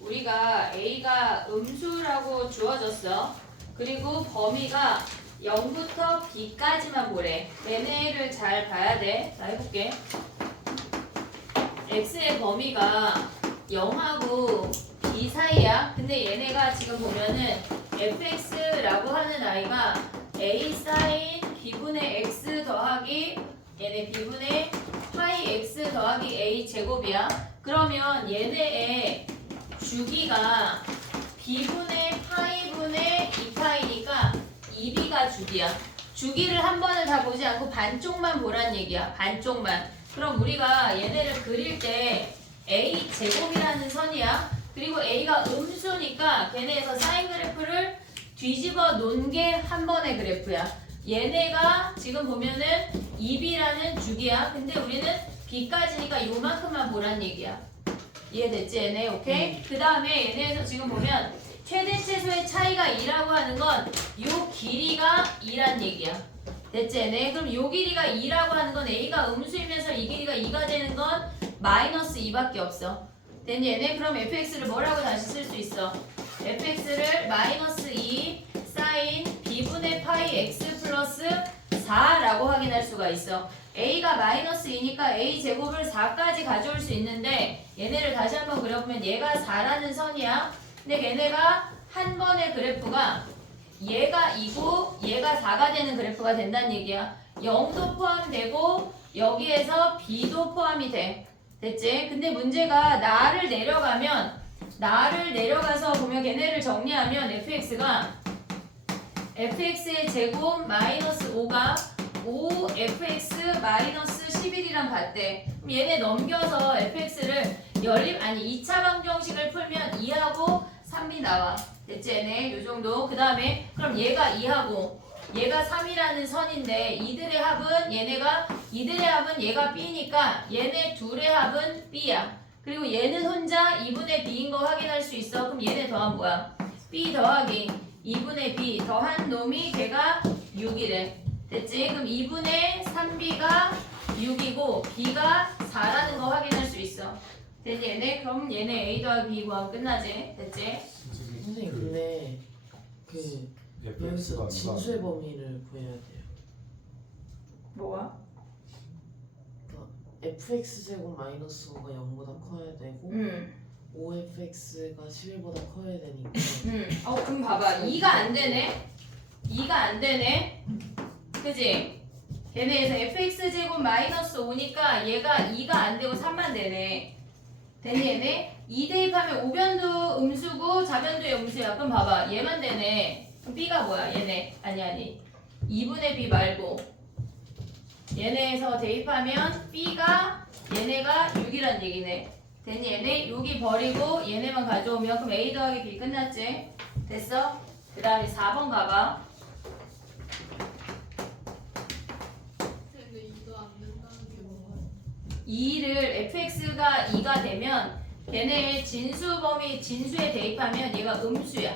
우리가 A가 음수라고 주어졌어. 그리고 범위가 0부터 B까지만 보래. 얘네를 잘 봐야 돼. 자, 해볼게. X의 범위가 0하고 B 사이야. 근데 얘네가 지금 보면은 fx라고 하는 아이가 A 사인 B분의 X 더하기 얘네 B분의 파이 X 더하기 A 제곱이야. 그러면 얘네의 주기가 B분의 파이분의 2파이니까 2B가 주기야. 주기를 한 번을 다 보지 않고 반쪽만 보란 얘기야. 반쪽만. 그럼 우리가 얘네를 그릴 때 A 제곱이라는 선이야. 그리고 A가 음수니까 걔네에서 사인 그래프를 뒤집어 놓은 게 한 번의 그래프야. 얘네가 지금 보면은 2B라는 주기야. 근데 우리는 B까지니까 요만큼만 보란 얘기야. 이해됐지 얘네? 오케이? 그 다음에 얘네에서 지금 보면 최대 최소의 차이가 2라고 하는 건 요 길이가 2란 얘기야. 됐지 얘네? 그럼 요 길이가 2라고 하는 건 A가 음수이면서 이 길이가 2가 되는 건 마이너스 2밖에 없어. 됐니 얘네? 그럼 fx를 뭐라고 다시 쓸 수 있어? fx를 마이너스 2 사인 b분의 파이 x 플러스 4라고 확인할 수가 있어. a가 마이너스 2니까 a 제곱을 4까지 가져올 수 있는데 얘네를 다시 한번 그려보면 얘가 4라는 선이야. 근데 얘네가 한 번의 그래프가 얘가 2고 얘가 4가 되는 그래프가 된다는 얘기야. 0도 포함되고 여기에서 b도 포함이 돼. 됐지? 근데 문제가 나를 내려가서 보면 걔네를 정리하면 fx의 제곱 마이너스 5가 5fx 마이너스 11이랑 같대. 그럼 얘네 넘겨서 fx를 2차 방정식을 풀면 2하고 3이 나와. 됐지 얘네? 요 정도. 그 다음에 그럼 얘가 2하고 얘가 3이라는 선인데 이들의 합은 얘가 B니까 얘네 둘의 합은 B야. 그리고 얘는 혼자 2분의 B인 거 확인할 수 있어. 그럼 얘네 더한 뭐야? B 더하기 2분의 B 더한 놈이 걔가 6이래. 됐지? 그럼 2분의 3B가 6이고 B가 4라는 거 확인할 수 있어. 됐니 얘네? 그럼 얘네 A 더하기 B 구하면 끝나지? 됐지? 선생님 근데 여기서 진수의 범위를 구해야 돼요. 뭐가? fx 제곱 마이너스 5가 0보다 커야 되고 5fx가 11보다 커야 되니까 그럼 봐봐. 2가 안 되네? 2가 안 되네? 그지? 걔네에서 fx 제곱 마이너스 5니까 얘가 2가 안 되고 3만 되네. 되니 얘네? 2 대입하면 우변도 음수고 좌변도의 음수야. 그럼 봐봐. 얘만 되네. 그럼 b가 뭐야? 얘네. 아니. 2분의 b 말고 얘네에서 대입하면 b가 얘네가 6이란 얘기네. 됐니 얘네? 여기 버리고 얘네만 가져오면 그럼 a 더하기 b 끝났지? 됐어? 그 다음에 4번 가봐. 근데 2도 안 된다는 게 뭐야? 2를 fx가 2가 되면 걔네의 진수에 대입하면 얘가 음수야.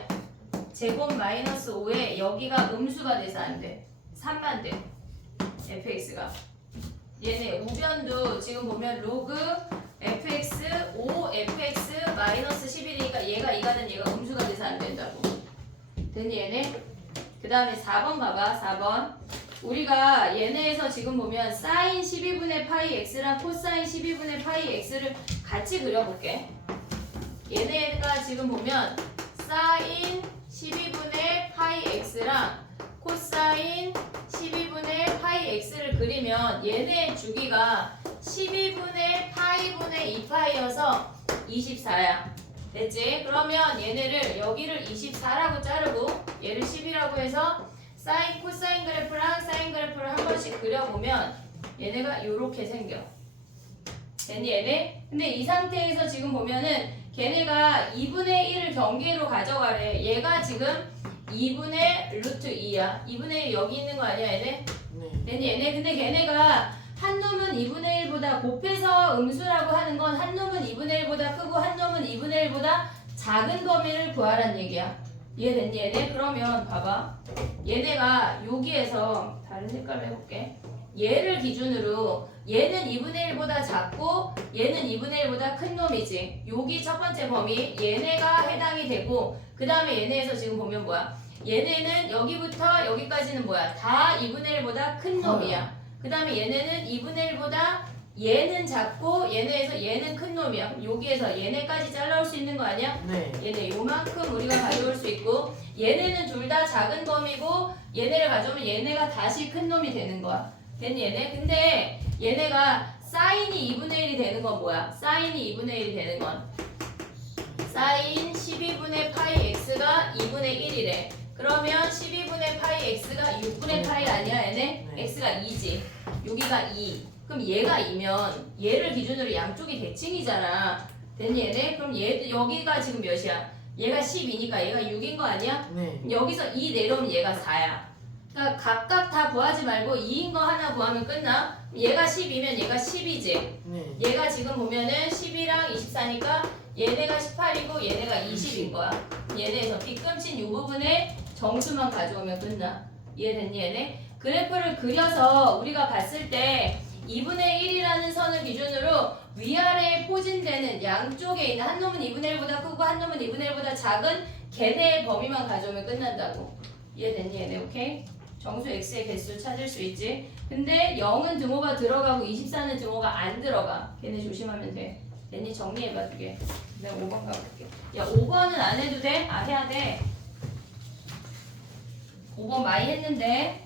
제곱 마이너스 5에 여기가 음수가 돼서 안 돼. 3만 돼. fx가. 얘네 우변도 지금 보면 로그 fx 5fx 마이너스 11이니까 얘가 2가 된 얘가 음수가 돼서 안 된다고. 됐니 얘네? 그 다음에 4번 가봐. 4번. 우리가 얘네에서 지금 보면 사인 12분의 파이 x랑 코사인 12분의 파이 x를 같이 그려볼게. 얘네가 지금 보면 사인 12분의 파이 x랑 코사인 12분의 파이 x를 그리면 얘네의 주기가 12분의 파이분의 2파이여서 24야. 됐지? 그러면 얘네를 여기를 24라고 자르고 얘를 10이라고 해서 사인, 코사인 그래프랑 사인 그래프를 한 번씩 그려보면 얘네가 요렇게 생겨. 됐니 얘네? 근데 이 상태에서 지금 보면은 걔네가 2분의 1을 경계로 가져가래. 얘가 지금 2분의 루트 2야. 2분의 1 여기 있는 거 아니야 얘네? 네. 됐니 얘네? 근데 걔네가 한 놈은 2분의 1보다 곱해서 음수라고 하는 건 한 놈은 2분의 1보다 크고 한 놈은 2분의 1보다 작은 범위를 구하란 얘기야. 이해됐니 얘네? 그러면 봐봐. 얘네가 여기에서 다른 색깔로 해볼게. 얘를 기준으로 얘는 2분의 1보다 작고 얘는 2분의 1보다 큰 놈이지. 여기 첫 번째 범위 얘네가 해당이 되고 그 다음에 얘네에서 지금 보면 뭐야? 얘네는 여기부터 여기까지는 뭐야? 다 2분의 1보다 큰 놈이야. 그 다음에 얘네는 2분의 1보다 얘는 작고 얘네에서 얘는 큰 놈이야. 그럼 여기에서 얘네까지 잘라올 수 있는 거 아니야? 네. 얘네 요만큼 우리가 가져올 수 있고 얘네는 둘 다 작은 범위고 얘네를 가져오면 얘네가 다시 큰 놈이 되는 거야. 됐니 얘네? 근데 얘네가 사인이 2분의 1이 되는 건 뭐야? 사인이 2분의 1이 되는 건 사인 12분의 파이 x가 2분의 1이래. 그러면 12분의 파이 x가 6분의 파이 아니야 얘네? 네. x가 2지. 여기가 2. 그럼 얘가 2면 얘를 기준으로 양쪽이 대칭이잖아. 됐니 얘네? 그럼 얘 여기가 지금 몇이야? 얘가 12니까 얘가 6인 거 아니야? 네. 여기서 2 내려오면 얘가 4야. 그러니까 각각 다 구하지 말고 2인 거 하나 구하면 끝나. 얘가 10이면 얘가 10이지. 네. 얘가 지금 보면은 10이랑 24니까 얘네가 18이고 얘네가 20인 거야. 얘네에서 빗금친 이 부분에 정수만 가져오면 끝나. 이해됐니 얘네? 그래프를 그려서 우리가 봤을 때 2분의 1이라는 선을 기준으로 위아래에 포진되는 양쪽에 있는 한 놈은 2분의 1보다 크고 한 놈은 2분의 1보다 작은 걔네의 범위만 가져오면 끝난다고. 이해됐니 얘네? 오케이? 정수 x의 개수 찾을 수 있지. 근데 0은 등호가 들어가고 24는 등호가 안 들어가. 걔네 조심하면 돼. 됐니? 정리해봐 두 개. 내가 5번 가볼게. 야 5번은 안 해도 돼? 아 해야 돼. 5번 많이 했는데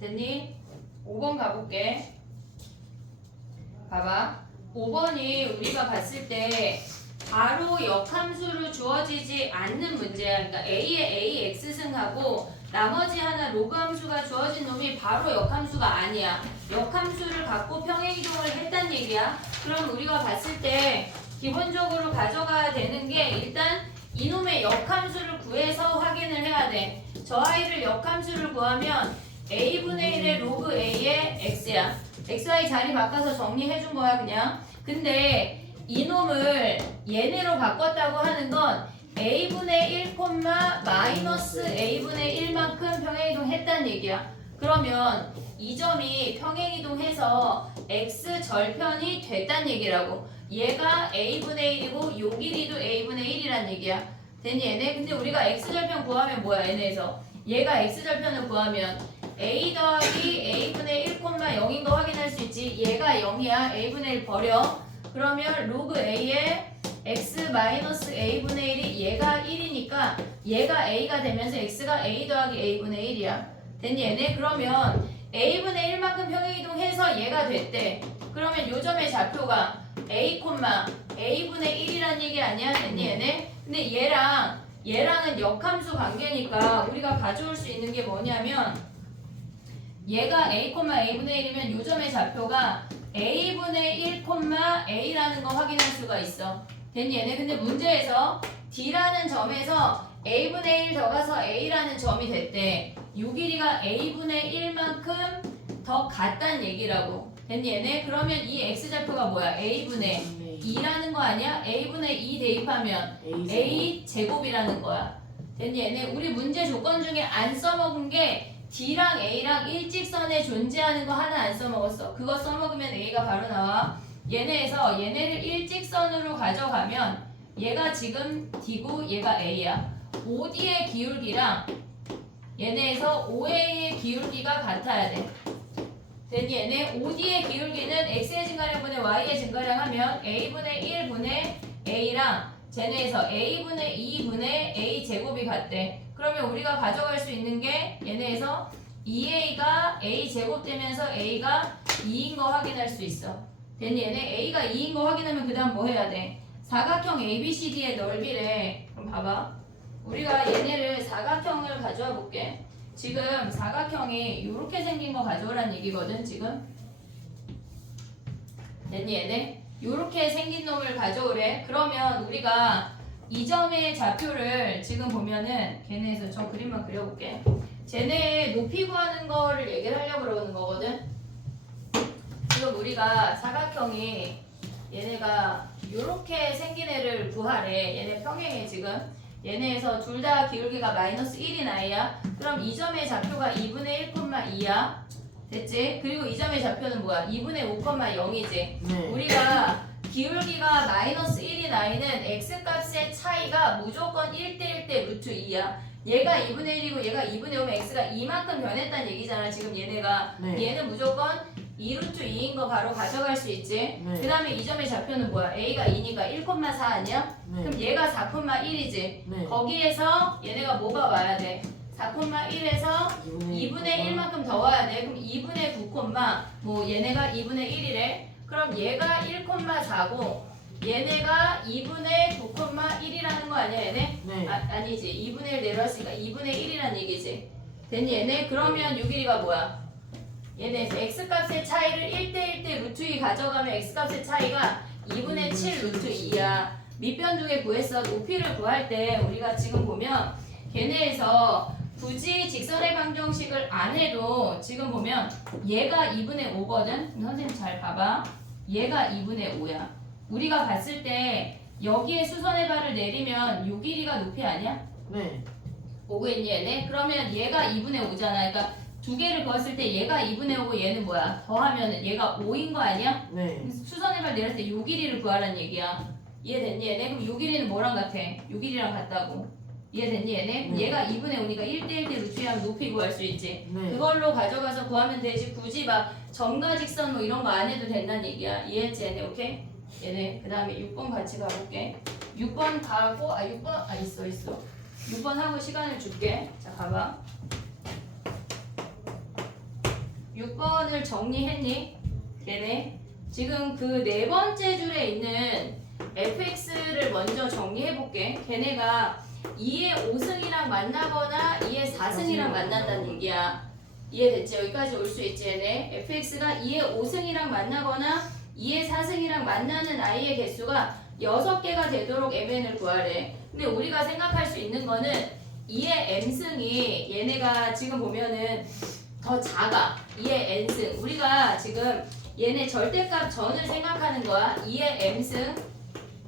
됐니? 5번 가볼게. 봐봐. 5번이 우리가 봤을 때 바로 역함수로 주어지지 않는 문제야. 그러니까 A에 AX 승하고 나머지 하나 로그 함수가 주어진 놈이 바로 역함수가 아니야. 역함수를 갖고 평행이동을 했단 얘기야. 그럼 우리가 봤을 때 기본적으로 가져가야 되는 게 일단 이놈의 역함수를 구해서 확인을 해야 돼. 저 아이를 역함수를 구하면 a분의 1의 로그 a의 x야. xy 자리 바꿔서 정리해준 거야 그냥. 근데 이놈을 얘네로 바꿨다고 하는 건 a분의 1, 마이너스 a분의 1만큼 평행이동 했다는 얘기야. 그러면 이 점이 평행이동해서 x 절편이 됐다는 얘기라고. 얘가 a분의 1이고 요 길이도 a분의 1이란 얘기야. 됐니 얘네? 근데 우리가 x절편 구하면 뭐야 얘네에서? 얘가 x절편을 구하면 a 더하기 a분의 1, 0인 거 확인할 수 있지. 얘가 0이야. a분의 1 버려. 그러면 로그 a에 x 마이너스 a분의 1이 얘가 1이니까 얘가 a가 되면서 x가 a 더하기 a분의 1이야. 됐니 얘네? 그러면 a분의 1만큼 평행이동해서 얘가 됐대. 그러면 요 점의 좌표가 a, a분의 1이란 얘기 아니야? 됐니 얘네? 근데 얘랑은 역함수 관계니까 우리가 가져올 수 있는 게 뭐냐면 얘가 a, a분의 1이면 요 점의 좌표가 a분의 1, a라는 거 확인할 수가 있어. 됐니 얘네? 근데 문제에서 d라는 점에서 a분의 1 더가서 a라는 점이 됐대. 요 길이가 a분의 1만큼 더 같다는 얘기라고. 됐니 얘네? 그러면 이 x좌표가 뭐야? a분의 2라는 거 아니야? a분의 2 대입하면 a 제곱이라는 거야. 됐니 얘네? 우리 문제 조건 중에 안 써먹은 게 d랑 a랑 일직선에 존재하는 거 하나 안 써먹었어. 그거 써먹으면 a가 바로 나와. 얘네에서 얘네를 일직선으로 가져가면 얘가 지금 d고 얘가 a야. OD의 기울기랑 얘네에서 OA의 기울기가 같아야 돼. 됐니 얘네? OD의 기울기는 x의 증가량분의 y의 증가량 하면 a분의 1분의 a랑 쟤네에서 a분의 2분의 a 제곱이 같대. 그러면 우리가 가져갈 수 있는 게 얘네에서 2a가 a 제곱 되면서 a가 2인 거 확인할 수 있어. 됐니 얘네? a가 2인 거 확인하면 그 다음 뭐 해야 돼? 사각형 ABCD의 넓이래. 그럼 봐봐. 우리가 얘네를 사각형을 가져와 볼게. 지금 사각형이 이렇게 생긴 거 가져오란 얘기거든 지금. 됐니 얘네? 이렇게 생긴 놈을 가져오래. 그러면 우리가 이 점의 좌표를 지금 보면은 걔네에서 저 그림만 그려볼게. 쟤네의 높이 구하는 거를 얘기를 하려고 그러는 거거든. 지금 우리가 사각형이 얘네가 이렇게 생긴 애를 구하래. 얘네 평행해 지금. 얘네에서 둘 다 기울기가 마이너스 1인 아이야. 그럼 이 점의 좌표가 2분의 1,2야. 됐지? 그리고 이 점의 좌표는 뭐야? 2분의 5,0이지. 네. 우리가 기울기가 마이너스 1인 아이는 x값의 차이가 무조건 1대 1대 루트 2야. 얘가 2분의 1이고 얘가 2분의 5면 x가 2만큼 변했다는 얘기잖아. 지금 얘네가. 네. 얘는 무조건 2루트 2인 거 바로 가져갈 수 있지. 네. 그 다음에 이 점의 좌표는 뭐야? a가 2니까 1,4 아니야? 네. 그럼 얘가 4,1이지. 네. 거기에서 얘네가 뭐가 와야 돼? 4,1에서 2분의 1만큼 더 와야 돼. 그럼 2분의 9, 뭐 얘네가 2분의 1이래. 그럼 얘가 1,4고 얘네가 2분의 9,1이라는 거 아니야 얘네? 네. 아니지. 2분의 1 내려왔으니까 2분의 1이란 얘기지. 됐니 얘네? 그러면 요 길이가 뭐야? 얘네에서 x값의 차이를 1대 1대 루트 2 가져가면 x값의 차이가 2분의 7 루트 2야. 밑변 두개 구했어. 높이를 구할 때 우리가 지금 보면 걔네에서 굳이 직선의 방정식을 안 해도 지금 보면 얘가 2분의 5거든? 선생님 잘 봐봐. 얘가 2분의 5야. 우리가 봤을 때 여기에 수선의 발을 내리면 요 길이가 높이 아니야? 네. 오고 있니 얘네? 그러면 얘가 2분의 5잖아. 그러니까 두 개를 구했을 때 얘가 2분의 5고 얘는 뭐야? 더하면 얘가 5인 거 아니야? 네. 수선의 발 내릴 때 요 길이를 구하라는 얘기야. 이해됐니 얘네? 그럼 요 길이는 뭐랑 같아? 요 길이랑 같다고. 이해됐니 얘네? 네. 얘가 2분의 5니까 1대 1대 루트 하면 높이 구할 수 있지. 네. 그걸로 가져가서 구하면 되지. 굳이 막 점과 직선 뭐 이런 거 안 해도 된다는 얘기야. 이해했지 얘네? 오케이? 얘네 그 다음에 6번 같이 가볼게. 6번 가고 6번 있어 6번 하고 시간을 줄게. 자 가봐. 6번을 정리했니? 네네. 지금 그 네 번째 줄에 있는 fx를 먼저 정리해볼게. 걔네가 2의 5승이랑 만나거나 2의 4승이랑 만난다는 얘기야. 이해됐지? 여기까지 올 수 있지 얘네. fx가 2의 5승이랑 만나거나 2의 4승이랑 만나는 i의 개수가 6개가 되도록 mn을 구하래. 근데 우리가 생각할 수 있는 거는 2의 m승이 얘네가 지금 보면은 더 작아. 2의 n승. 우리가 지금 얘네 절대값 전을 생각하는 거야. 2의 m승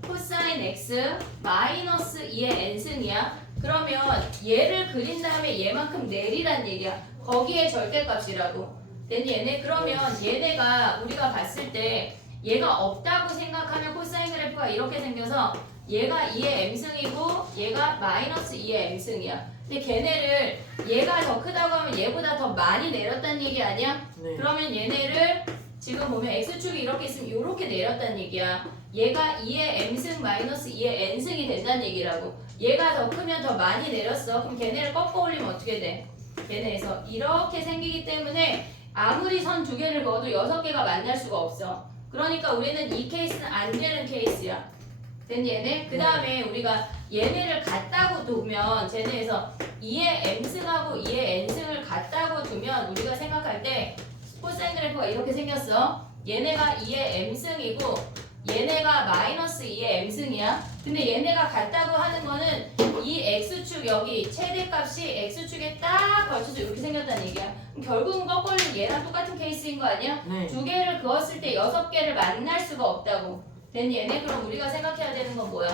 코사인 x 마이너스 2의 n승이야. 그러면 얘를 그린 다음에 얘만큼 내리란 얘기야. 거기에 절대값이라고. 됐니 얘네? 그러면 얘네가 우리가 봤을 때 얘가 없다고 생각하면 코사인 그래프가 이렇게 생겨서 얘가 2의 m승이고 얘가 마이너스 2의 m승이야. 근데 걔네를 얘가 더 크다고 하면 얘보다 더 많이 내렸다는 얘기 아니야? 네. 그러면 얘네를 지금 보면 x축이 이렇게 있으면 이렇게 내렸다는 얘기야. 얘가 2의 m승 마이너스 2의 n승이 된다는 얘기라고. 얘가 더 크면 더 많이 내렸어. 그럼 걔네를 꺾어 올리면 어떻게 돼? 걔네에서 이렇게 생기기 때문에 아무리 선 두 개를 그어도 6개가 만날 수가 없어. 그러니까 우리는 이 케이스는 안 되는 케이스야. 됐니 얘네? 그 다음에 우리가 얘네를 같다고 두면 쟤네에서 2의 m승하고 2의 n승을 같다고 두면 우리가 생각할 때 코사인 그래프가 이렇게 생겼어. 얘네가 2의 m승이고 얘네가 마이너스 2의 m승이야. 근데 얘네가 같다고 하는 거는 이 x축 여기 최대값이 x축에 딱 걸쳐서 이렇게 생겼다는 얘기야. 그럼 결국은 거꾸로는 얘랑 똑같은 케이스인 거 아니야? 네. 두 개를 그었을 때 6개를 만날 수가 없다고. 됐니 얘네? 그럼 우리가 생각해야 되는 건 뭐야?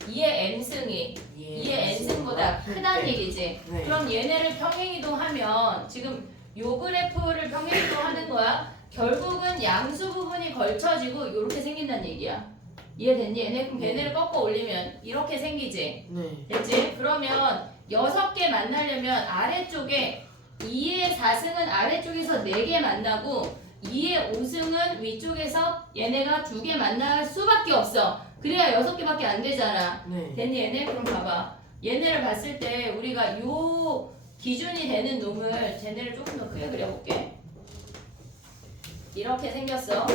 2의 m승이 2의 n승보다 크다는 얘기지. 네. 그럼 얘네를 평행이동하면 지금 요 그래프를 평행이동하는 거야. 결국은 양수 부분이 걸쳐지고 이렇게 생긴다는 얘기야. 이해됐니 얘네? 그럼 걔네를 꺾어 올리면 이렇게 생기지. 네. 됐지? 그러면 6개 만나려면 아래쪽에 2의 4승은 아래쪽에서 4개 만나고 2의 5승은 위쪽에서 얘네가 2개 만날 수밖에 없어. 그래야 6개밖에 안 되잖아. 네. 됐니 얘네? 그럼 봐봐. 얘네를 봤을 때 우리가 요 기준이 되는 놈을 쟤네를 조금 더 크게 그려볼게. 이렇게 생겼어.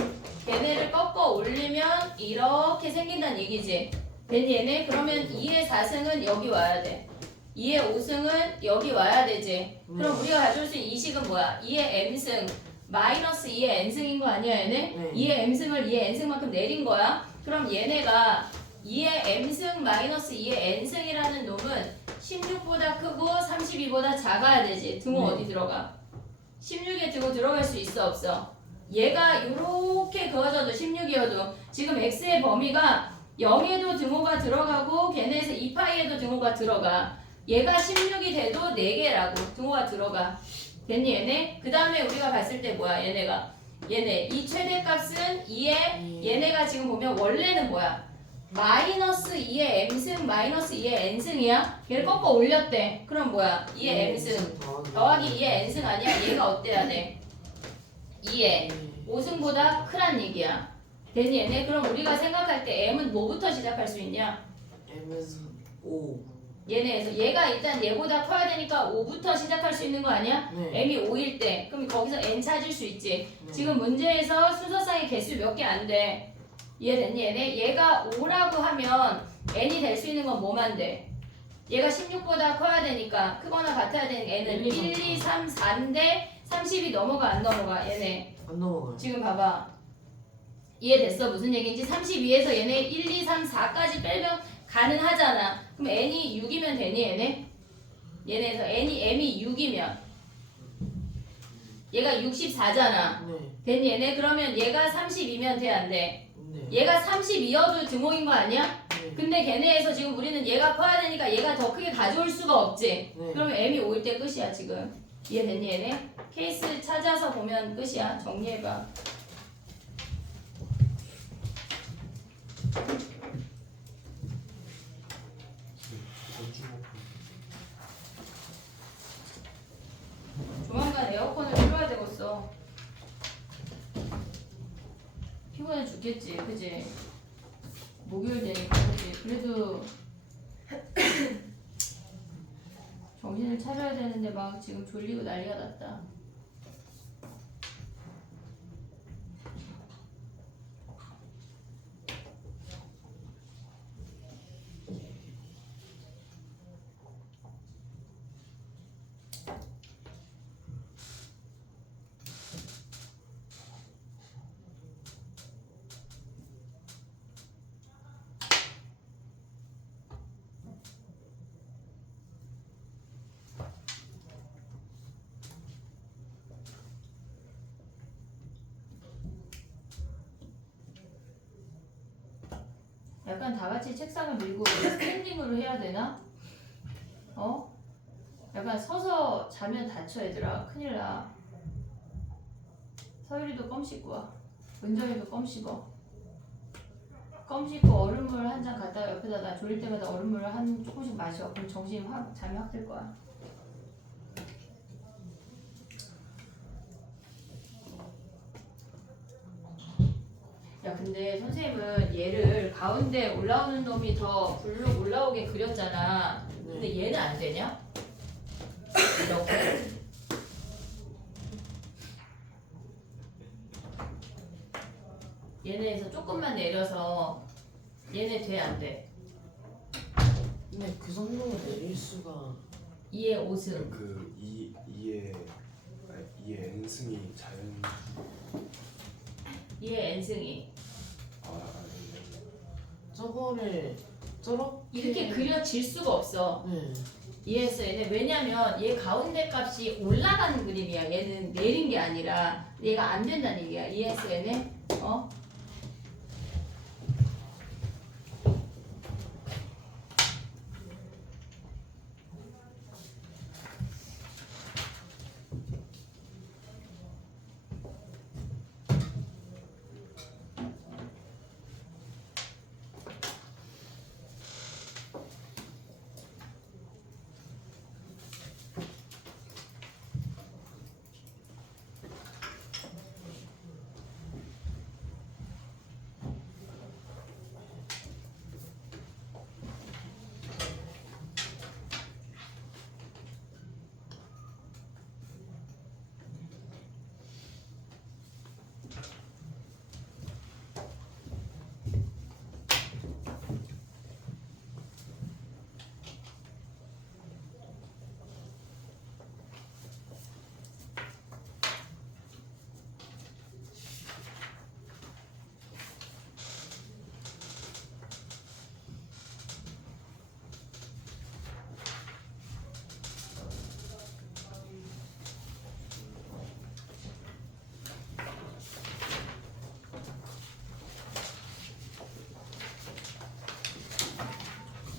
걔네를 꺾어 올리면 이렇게 생긴다는 얘기지. 됐니 얘네? 그러면 2의 4승은 여기 와야 돼. 2의 5승은 여기 와야 되지. 그럼 우리가 가져올 수 있는 이 식은 뭐야? 2의 m승 마이너스 2의 n승인 거 아니야 얘네? 네. 2의 m승을 2의 n승만큼 내린 거야. 그럼 얘네가 2의 m승 마이너스 2의 n승이라는 놈은 16보다 크고 32보다 작아야 되지. 등호 네. 어디 들어가? 16에 등호 들어갈 수 있어 없어? 얘가 이렇게 그어져도 16이어도 지금 x의 범위가 0에도 등호가 들어가고 걔네에서 2파이에도 등호가 들어가. 얘가 16이 돼도 4개라고 등호가 들어가. 됐니 얘네? 그 다음에 우리가 봤을 때 뭐야 얘네가 얘네 이 최대값은 2에 얘네가 지금 보면 원래는 뭐야? 마이너스 2의 m승 마이너스 2의 n승이야? 얘를 꺾어 올렸대. 그럼 뭐야? 2의 m승 더하기 2의 n승 아니야? 얘가 어때야 돼? 2의 5승보다 크란 얘기야. 됐니 얘네? 그럼 우리가 생각할 때 m은 뭐부터 시작할 수 있냐? m에서 5. 얘네에서 얘가 일단 얘보다 커야 되니까 5부터 시작할 수 있는 거 아니야? 네. m이 5일 때 그럼 거기서 n 찾을 수 있지. 네. 지금 문제에서 순서상의 개수 몇 개 안 돼. 이해됐니 얘네? 얘가 5라고 하면 n이 될 수 있는 건 뭐만 돼? 얘가 16보다 커야 되니까 크거나 같아야 되는 n은 1, 2, 3, 4인데 30이 넘어가 안 넘어가 얘네. 안 넘어가요. 지금 봐봐. 이해됐어? 무슨 얘기인지 32에서 얘네 1, 2, 3, 4까지 빼면 가능하잖아. 그럼 n이 6이면 되니 얘네? 얘네에서 m이 6이면 얘가 64잖아. 네. 됐니 얘네? 그러면 얘가 32면 돼 안 돼? 네. 얘가 32여도 등호인 거 아니야? 네. 근데 걔네에서 지금 우리는 얘가 커야 되니까 얘가 더 크게 가져올 수가 없지. 네. 그러면 m이 5일 때 끝이야 지금. 이해됐니 얘네? 케이스 찾아서 보면 끝이야. 정리해봐. 조만간 에어컨을 틀어야 되겠어. 피곤해 죽겠지, 그지? 목요일 되니까, 그지? 그래도 정신을 차려야 되는데 막 지금 졸리고 난리가 났다. 약간 다 같이 책상을 밀고 스탠딩으로 해야 되나? 어? 약간 서서 자면 다쳐 얘들아. 큰일 나. 서율이도 껌 씻고 와. 은정이도 껌 씹어. 껌 씹고 얼음물 한 잔 갖다가 옆에다 나 졸릴 때마다 얼음물을 한 조금씩 마셔. 그럼 정신이 확 잠이 확 들 거야. 야 근데 선생님은 얘를 가운데 올라오는 놈이 더 블록 올라오게 그렸잖아. 근데 얘는 안 되냐? 이렇게. 얘네에서 조금만 내려서 얘네 돼 안 돼? 근데 그 정도로 내릴 수가 2의 5승. 그 이의 n승이 자연 2의 n승이. 저거를 저렇게 이렇게 그려질 수가 없어. 네. 이해했어 얘네. 왜냐면 얘 가운데 값이 올라가는 그림이야. 얘는 내린 게 아니라 얘가 안 된다는 얘기야. 이해했어 얘네? 어?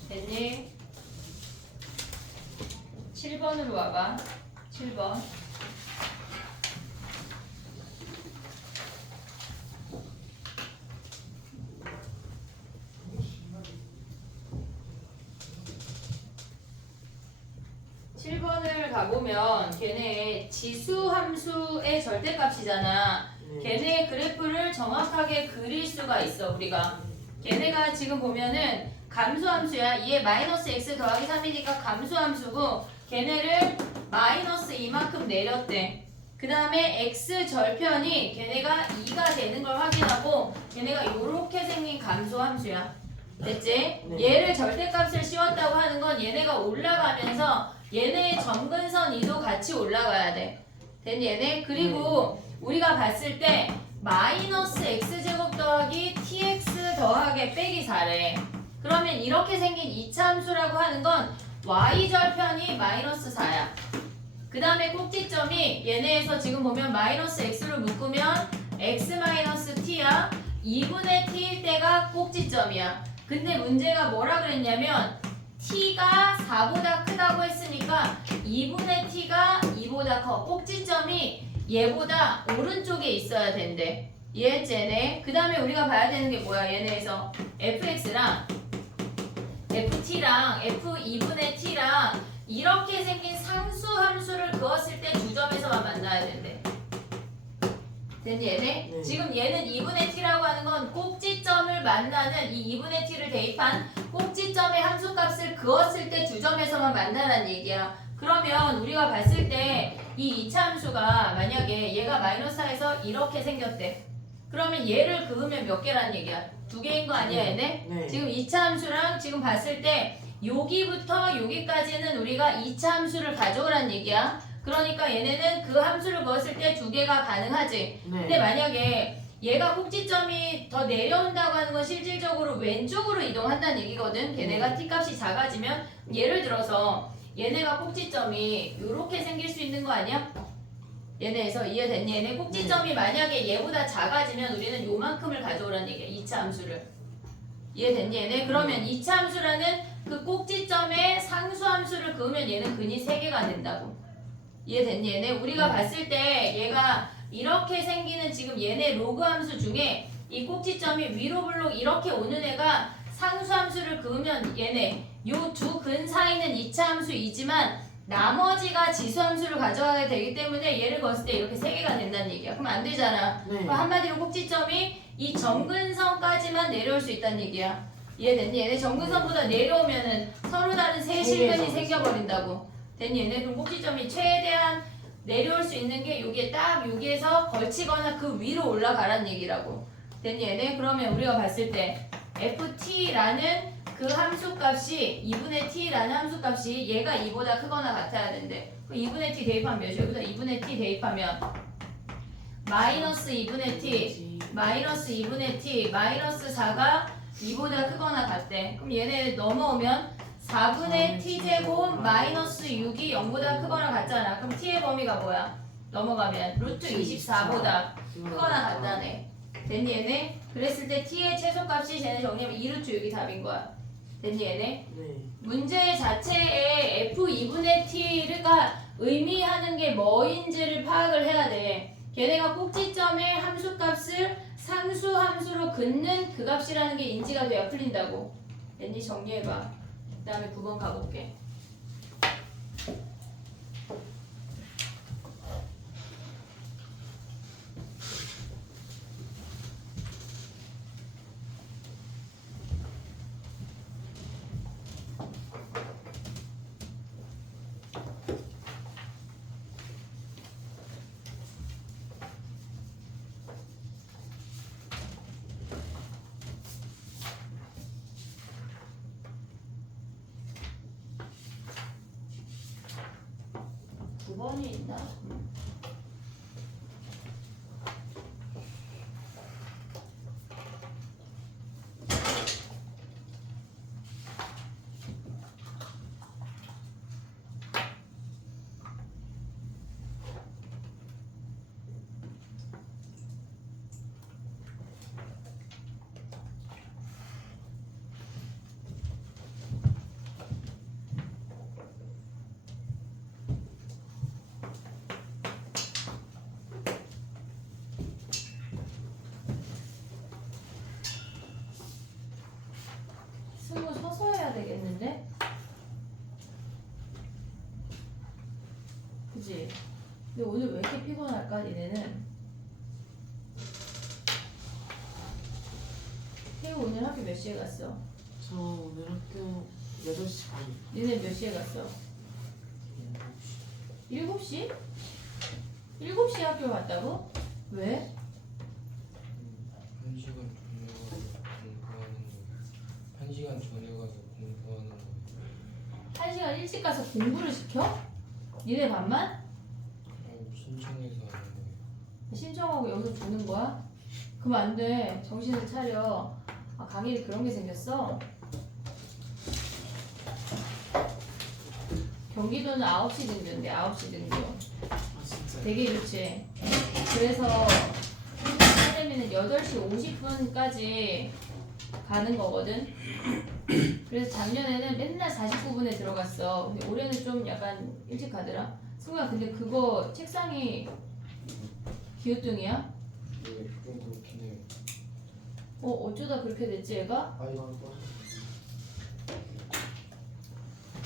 됐니? 7번으로 와봐. 7번. 을 가보면 걔네 지수 함수의 절대값이잖아. 걔네 그래프를 정확하게 그릴 수가 있어. 우리가 걔네가 지금 보면은 감소함수야. 2에 마이너스 x 더하기 3이니까 감소함수고 걔네를 마이너스 이만큼 내렸대. 그 다음에 x 절편이 걔네가 2가 되는 걸 확인하고 걔네가 이렇게 생긴 감소함수야. 됐지? 네. 얘를 절대값을 씌웠다고 하는 건 얘네가 올라가면서 얘네의 점근선 이도 같이 올라가야 돼. 됐니 얘네? 그리고 우리가 봤을 때 마이너스 x제곱 더하기 tx 더하기 빼기 4래. 그러면 이렇게 생긴 2차 함수라고 하는 건 y절편이 마이너스 4야. 그 다음에 꼭지점이 얘네에서 지금 보면 마이너스 x로 묶으면 x 마이너스 t야. 2분의 t일 때가 꼭지점이야. 근데 문제가 뭐라 그랬냐면 t가 4보다 크다고 했으니까 2분의 t가 2보다 커. 꼭지점이 얘보다 오른쪽에 있어야 된대. 이해했지 얘네? 그 다음에 우리가 봐야 되는 게 뭐야 얘네에서 fx랑 ft랑 f2분의 t랑 이렇게 생긴 상수 함수를 그었을 때 주점에서만 만나야 된대. 됐니 얘네? 네. 지금 얘는 2분의 t라고 하는 건 꼭지점을 만나는 이 2분의 t를 대입한 꼭지점의 함수값을 그었을 때 주점에서만 만나라는 얘기야. 그러면 우리가 봤을 때 이 2차 함수가 만약에 얘가 마이너스 4에서 이렇게 생겼대. 그러면 얘를 그으면 몇 개라는 얘기야? 2개인 거 아니야 얘네? 네. 지금 2차 함수랑 지금 봤을 때 여기부터 여기까지는 우리가 2차 함수를 가져오라는 얘기야. 그러니까 얘네는 그 함수를 그었을 때 2개가 가능하지. 근데 만약에 얘가 꼭지점이 더 내려온다고 하는 건 실질적으로 왼쪽으로 이동한다는 얘기거든. 걔네가 t값이 작아지면 예를 들어서 얘네가 꼭지점이 이렇게 생길 수 있는 거 아니야? 얘네에서 이해됐니? 얘네 꼭지점이 만약에 얘보다 작아지면 우리는 요만큼을 가져오라는 얘기야. 2차 함수를. 이해됐니 얘네? 그러면 이차함수라는 그 꼭지점에 상수함수를 그으면 얘는 근이 3개가 된다고. 이해됐니 얘네? 우리가 봤을 때 얘가 이렇게 생기는 지금 얘네 로그 함수 중에 이 꼭지점이 위로 블록 이렇게 오는 애가 상수함수를 그으면 얘네 요 두 근 사이는 이차함수이지만 나머지가 지수함수를 가져가게 되기 때문에 얘를 그었을 때 이렇게 3개가 된다는 얘기야. 그럼 안 되잖아. 네. 그럼 한마디로 꼭지점이 이 점근선까지만 내려올 수 있다는 얘기야. 이해됐니? 얘네 점근선보다 내려오면은 서로 다른 세 실근이 생겨버린다고. 됐니? 얘네 그럼 꼭지점이 최대한 내려올 수 있는 게 여기에 딱 여기에서 걸치거나 그 위로 올라가라는 얘기라고. 됐니? 얘네 그러면 우리가 봤을 때 ft라는 그 함수값이 2분의 t라는 함수값이 얘가 2보다 크거나 같아야 된대. 그럼 2분의 t 대입하면 몇이야? 여기다 2분의 t 대입하면 마이너스 2분의 t 마이너스 2분의 t 마이너스 4가 2보다 크거나 같대. 그럼 얘네 넘어오면 4분의 t제곱 마이너스 6이 0보다 크거나 같잖아. 그럼 t의 범위가 뭐야? 넘어가면 루트 24보다 크거나 같다네. 됐니 얘네? 그랬을 때 t의 최소값이 쟤네 정리하면 2루트 6이 답인 거야. 됐니 얘네? 네. 문제 자체에 f2분의 t가 의미하는 게 뭐인지를 파악을 해야 돼. 걔네가 꼭지점의 함수값을 상수함수로 긋는 그 값이라는 게 인지가 돼야 풀린다고. 됐니? 정리해봐. 그 다음에 9번 가볼게. 두 번이 있나? 승우 서서 해야 되겠는데? 그치? 근데 오늘 왜 이렇게 피곤할까 니네는? 태우 오늘 학교 몇 시에 갔어? 저 오늘 학교 8시 반. 니네 몇 시에 갔어? 7시? 7시에 학교 갔다고? 왜? 1시간 전에 가서 공부하는 거. 1시간 전에 가서 공부하는 거. 1시간 일찍 가서 공부를 시켜? 니네 반만? 신청해서 하는 거예요. 신청하고 여기서 주는 거야? 그럼 안 돼. 정신을 차려. 아, 강의를 그런 게 생겼어? 경기도는 9시 등교인데 9시 등교. 아 진짜. 되게 좋지. 그래서 하려면은 8시 50분까지 가는 거거든. 그래서 작년에는 맨날 49분에 들어갔어. 근데 올해는 좀 약간 일찍 가더라. 승우야 근데 그거 책상이 기우뚱이야? 네, 좀 그렇긴 해요. 어쩌다 그렇게 됐지 얘가? 아, 이거 또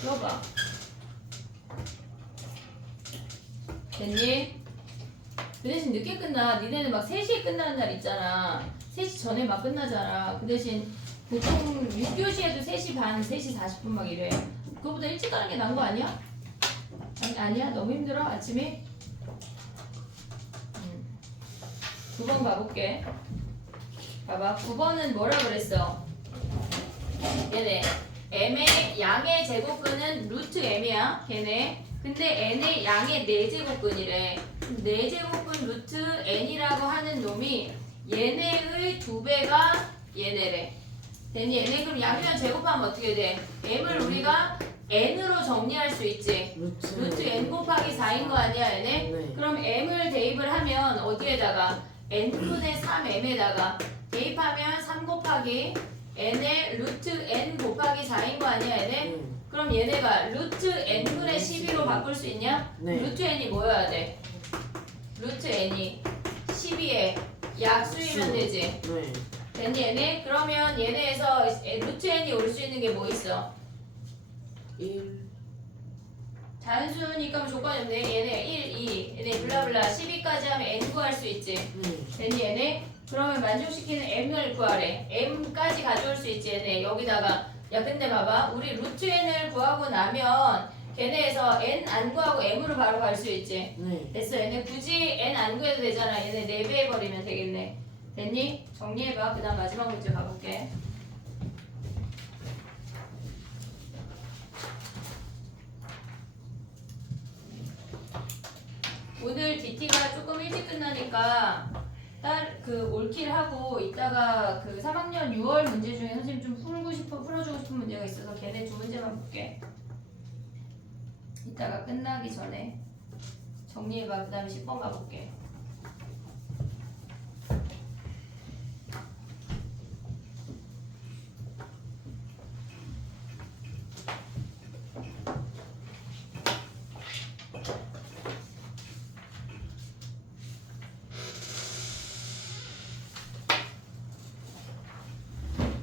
껴봐. 됐니? 그 대신 늦게 끝나. 니네는 막 3시에 끝나는 날 있잖아. 3시 전에 막 끝나잖아. 그 대신 보통 6교시에도 3시 반, 3시 40분 막 이래. 그거보다 일찍 가는 게 나은 거 아니야? 아니야? 너무 힘들어? 아침에? 9번 가볼게. 봐봐. 9번은 뭐라 그랬어? 얘네 m의 양의 제곱근은 루트 m이야. 걔네. 근데 n의 양의 4제곱근이래. 4제곱근 루트 n이라고 하는 놈이 얘네의 2배가 얘네래. 됐니? 얘네 그럼 양면 제곱하면 어떻게 돼? m을 우리가 n으로 정리할 수 있지. 루트 n 곱하기 4인 거 아니야 얘네? 네. 그럼 m을 대입을 하면 어디에다가 n분의 3m에다가 대입하면 3 곱하기 n의 루트 n 곱하기 4인 거 아니야 얘네? 그럼 얘네가 루트 n분의 12로 바꿀 수 있냐? 네. 루트 n이 뭐여야 돼? 루트 n이 12의 약수이면 되지. 네. 됐니 얘네? 그러면 얘네에서 루트 n이 올 수 있는 게 뭐 있어? 1 단수니까 조건이 없네. 얘네 1, 2, 얘네 블라블라 12까지 하면 n 구할 수 있지. 됐니 얘네? 그러면 만족시키는 m을 구하래. m까지 가져올 수 있지 얘네. 여기다가 야 근데 봐봐 우리 루트 n을 구하고 나면 걔네에서 n 안 구하고 m으로 바로 갈 수 있지. 네. 됐어 얘네 굳이 n 안 구해도 되잖아. 얘네 4배 해버리면 되겠네. 됐니? 정리해봐. 그 다음 마지막 문제 가볼게. 오늘 DT가 조금 일찍 끝나니까 그 올킬 하고 이따가 그 3학년 6월 문제 중에 선생님 좀 풀어주고 싶은 문제가 있어서 걔네 2문제만 볼게. 이따가 끝나기 전에 정리해봐. 그 다음에 10번 가볼게.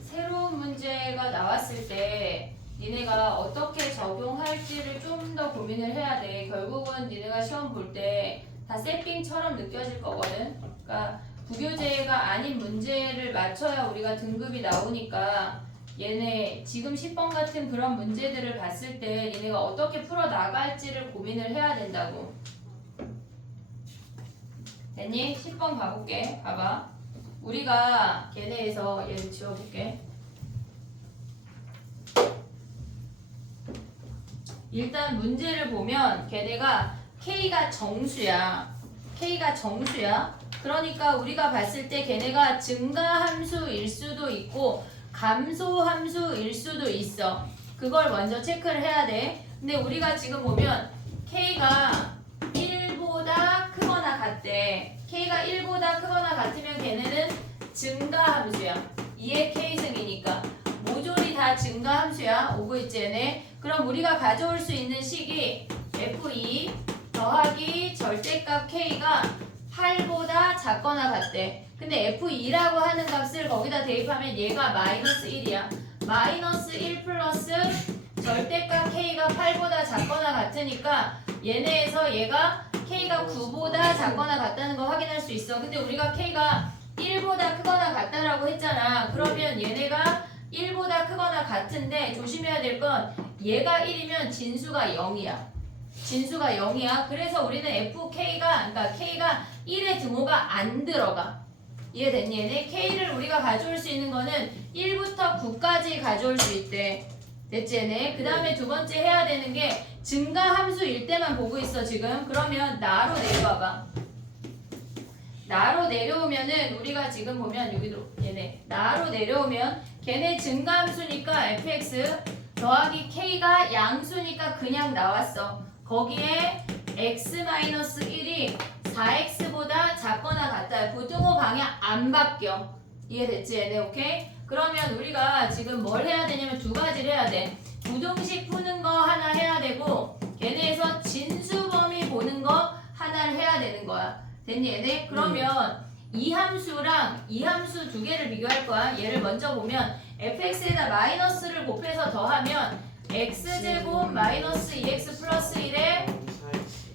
새로운 문제가 나왔을 때 니네가 어떻게 적용할지를 좀 더 고민을 해야 돼. 결국은 니네가 시험 볼 때 다 세핑처럼 느껴질 거거든. 그러니까 부교재가 아닌 문제를 맞춰야 우리가 등급이 나오니까 얘네 지금 10번 같은 그런 문제들을 봤을 때 니네가 어떻게 풀어 나갈지를 고민을 해야 된다고. 됐니? 10번 가볼게. 봐봐. 우리가 걔네에서 얘를 지워볼게. 일단 문제를 보면 걔네가 K가 정수야. K가 정수야. 그러니까 우리가 봤을 때 걔네가 증가함수일 수도 있고 감소함수일 수도 있어. 그걸 먼저 체크를 해야 돼. 근데 우리가 지금 보면 K가 1보다 크거나 같대. K가 1보다 크거나 같으면 걔네는 증가함수야. 2의 K승이니까. 모조리 다 증가함수야. 오고 있지 얘네. 그럼 우리가 가져올 수 있는 식이 F2 더하기 절대값 K가 8보다 작거나 같대. 근데 F2라고 하는 값을 거기다 대입하면 얘가 마이너스 1이야. 마이너스 1 플러스 절대값 K가 8보다 작거나 같으니까 얘네에서 얘가 K가 9보다 작거나 같다는 거 확인할 수 있어. 근데 우리가 K가 1보다 크거나 같다라고 했잖아. 그러면 얘네가 1보다 크거나 같은데 조심해야 될 건 얘가 1이면 진수가 0이야. 진수가 0이야. 그래서 우리는 FK가 그러니까 K가 1의 등호가 안 들어가. 이해됐니? 얘네 K를 우리가 가져올 수 있는 거는 1부터 9까지 가져올 수 있대. 됐지 얘네? 그 다음에 두 번째 해야 되는 게 증가함수일 때만 보고 있어 지금. 그러면 나로 내려와봐. 나로 내려오면은 우리가 지금 보면 여기도 얘네 나로 내려오면 걔네 증가함수니까 fx 더하기 k가 양수니까 그냥 나왔어. 거기에 x-1이 4x보다 작거나 같다. 부등호 방향 안 바뀌어. 이해됐지 얘네? 오케이? 그러면 우리가 지금 뭘 해야 되냐면 두 가지를 해야 돼. 부등식 푸는 거 하나 해야 되고 걔네에서 진수 범위 보는 거 하나를 해야 되는 거야. 됐니 얘네? 그러면 이 함수랑 이 함수 두 개를 비교할 거야. 얘를 먼저 보면 fx에다 마이너스를 곱해서 더하면 x제곱 마이너스 2x 플러스 1에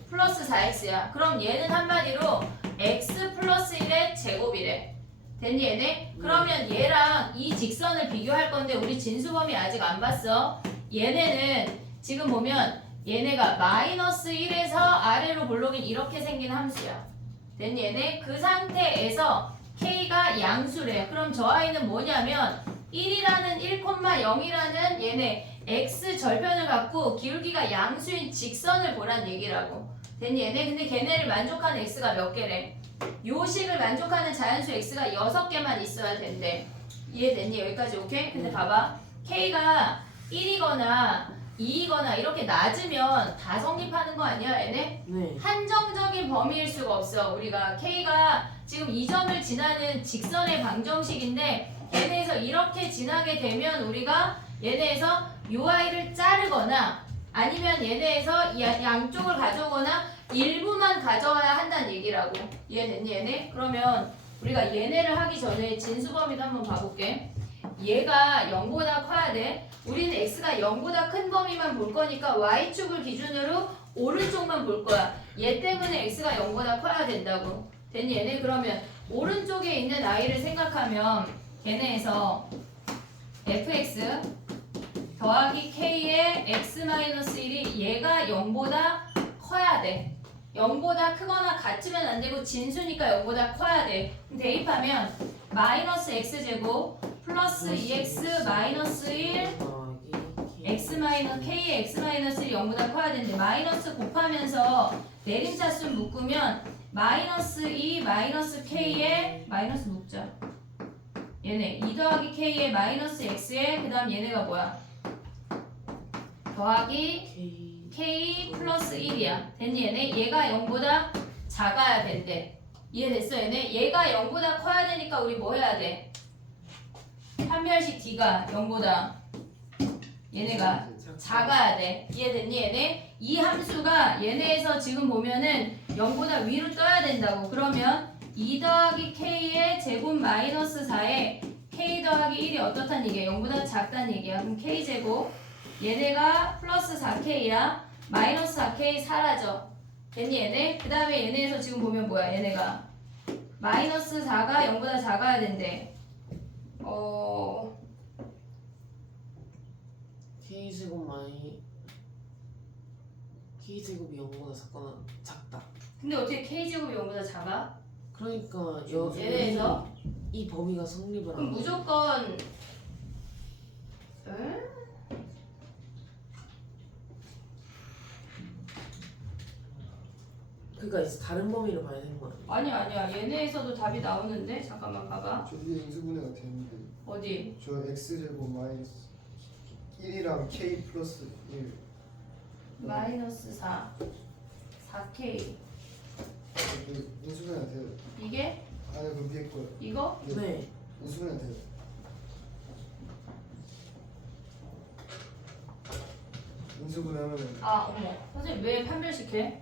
플러스 4x야. 그럼 얘는 한마디로 x 플러스 1의 제곱이래. 됐니 얘네? 그러면 얘랑 이 직선을 비교할 건데 우리 진수범위 아직 안 봤어. 얘네는 지금 보면 얘네가 마이너스 1에서 아래로 볼록인 이렇게 생긴 함수야. 됐니 얘네? 그 상태에서 k가 양수래. 그럼 저 아이는 뭐냐면 1이라는 1,0이라는 얘네 x 절편을 갖고 기울기가 양수인 직선을 보란 얘기라고. 됐니 얘네? 근데 걔네를 만족하는 x가 몇 개래? 요 식을 만족하는 자연수 x가 6개만 있어야 된대. 이해됐니? 여기까지 오케이? 근데 봐봐. k가 1이거나 2이거나 이렇게 낮으면 다 성립하는 거 아니야 얘네? 네. 한정적인 범위일 수가 없어. 우리가 k가 지금 이 점을 지나는 직선의 방정식인데 얘네에서 이렇게 지나게 되면 우리가 얘네에서 UI를 자르거나 아니면 얘네에서 이 양쪽을 가져오거나 일부만 가져와야 한다는 얘기라고. 이해됐니 얘네? 그러면 우리가 얘네를 하기 전에 진수범위도 한번 봐볼게. 얘가 0보다 커야 돼. 우리는 x가 0보다 큰 범위만 볼 거니까 y축을 기준으로 오른쪽만 볼 거야. 얘 때문에 x가 0보다 커야 된다고. 됐니 얘네? 그러면 오른쪽에 있는 i를 생각하면 걔네에서 fx 더하기 k의 x-1이 얘가 0보다 커야 돼. 0보다 크거나 같으면 안 되고 진수니까 0보다 커야 돼. 그럼 대입하면 마이너스 x제곱 플러스 2x 마이너스 1 x 마이너스 k의 x-1이 0보다 커야 되는데 마이너스 곱하면서 내림차순 묶으면 마이너스 2 마이너스 k의 마이너스 묶자. 얘네 2 더하기 k의 마이너스 x에 그 다음 얘네가 뭐야? 더하기 k 플러스 1이야. 됐니 얘네? 얘가 0보다 작아야 된대. 이해됐어 얘네? 얘가 0보다 커야 되니까 우리 뭐 해야 돼? 판별식 d가 0보다 얘네가 작아야 돼. 이해됐니 얘네? 이 함수가 얘네에서 지금 보면은 0보다 위로 떠야 된다고. 그러면 2 더하기 k의 제곱 마이너스 4에 k 더하기 1이 어떻다는 얘기야? 0보다 작다는 얘기야. 그럼 k제곱 얘네가 플러스 4k야. 마이너스 4k 사라져. 됐니 얘네? 그 다음에 얘네에서 지금 보면 뭐야? 얘네가 마이너스 4가 0보다 작아야 된대. K제곱이 0보다 작다. 근데 어떻게 k제곱이 0보다 작아? 그러니까 얘네에서? 이 범위가 성립을 그럼 안 해. 무조건 그러니까 이제 다른 범위를 봐야 되는 거 아니야? 아니야 얘네에서도 답이 나오는데 잠깐만 봐봐. 저 위에 인수분해가 되는데 어디? 저 x제곱 마이너스 1이랑 k 플러스 1 마이너스 4 4k 그 인수분해가 돼요. 이게? 아니 그 위에 거요. 이거? 네. 인수분해가 돼요. 인수분해하면은 아 어머 선생님 왜 판별식 해?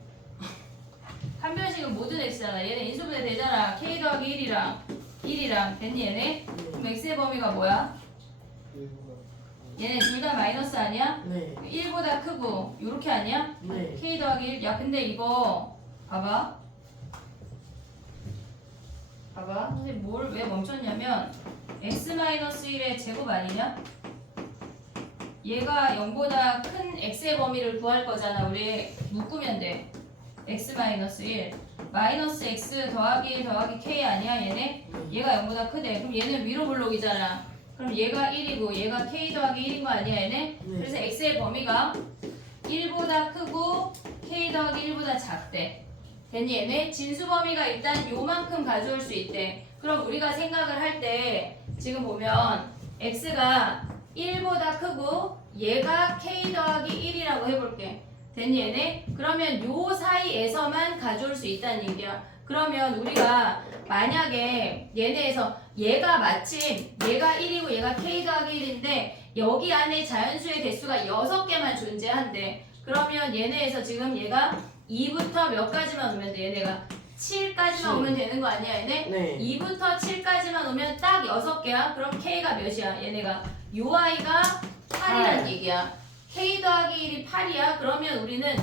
판별식은 모든 x잖아. 얘네 인수분해 되잖아. k 더하기 1이랑 됐니 얘네? 그럼 x의 범위가 뭐야? 얘네 둘 다 마이너스 아니야? 네. 1보다 크고 요렇게 아니야? 네. k 더하기 1. 야 근데 이거 봐봐 선생님 뭘 왜 멈췄냐면 x-1의 제곱 아니냐? 얘가 0보다 큰 x의 범위를 구할 거잖아. 우리 묶으면 돼. x-1 마이너스 x 더하기 1 더하기 k 아니야 얘네? 얘가 0보다 크대. 그럼 얘는 위로 블록이잖아. 그럼 얘가 1이고 얘가 k 더하기 1인 거 아니야 얘네? 네. 그래서 x의 범위가 1보다 크고 k 더하기 1보다 작대. 됐니 얘네? 진수 범위가 일단 요만큼 가져올 수 있대. 그럼 우리가 생각을 할 때 지금 보면 x가 1보다 크고 얘가 k 더하기 1이라고 해볼게. 됐니 얘네? 그러면 요 사이에서만 가져올 수 있다는 얘기야. 그러면 우리가 만약에 얘네에서 얘가 마침 얘가 1이고 얘가 k 더하기 1인데 여기 안에 자연수의 개수가 6개만 존재한대. 그러면 얘네에서 지금 얘가 2부터 몇 가지만 오면 돼? 얘네가 7까지만 오면 되는 거 아니야 얘네? 네. 2부터 7까지만 오면 딱 6개야. 그럼 k가 몇이야? 얘네가 요 i가 8이란 얘기야. k 더하기 1이 8이야. 그러면 우리는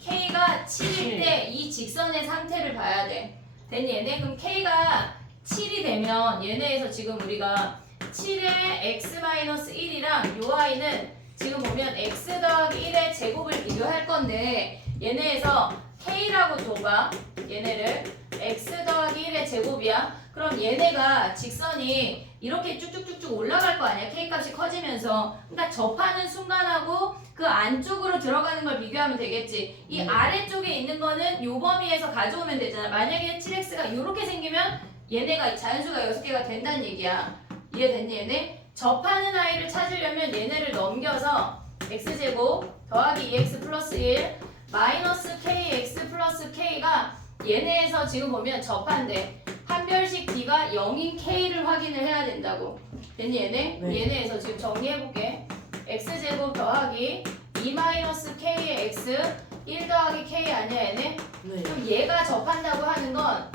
k가 7일 때 이 직선의 상태를 봐야 돼. 됐니 얘네? 그럼 k가 7이 되면 얘네에서 지금 우리가 7의 x-1이랑 요 i는 지금 보면 x 더하기 1의 제곱을 비교할 건데 얘네에서 k라고 둬봐. 얘네를 x 더하기 1의 제곱이야. 그럼 얘네가 직선이 이렇게 쭉쭉쭉쭉 올라갈 거 아니야. k 값이 커지면서. 그러니까 접하는 순간하고 그 안쪽으로 들어가는 걸 비교하면 되겠지. 이 아래쪽에 있는 거는 요 범위에서 가져오면 되잖아. 만약에 7x가 이렇게 생기면 얘네가 자연수가 6개가 된다는 얘기야. 이해됐니 얘네? 접하는 i를 찾으려면 얘네를 넘겨서 x제곱 더하기 2x 플러스 1 마이너스 kx 플러스 k가 얘네에서 지금 보면 접한대. 판별식 D가 0인 K를 확인을 해야 된다고. 됐니 얘네? 네. 얘네에서 지금 정리해볼게. X제곱 더하기 2-K의 X 1 더하기 K 아니야 얘네? 네. 그럼 얘가 접한다고 하는 건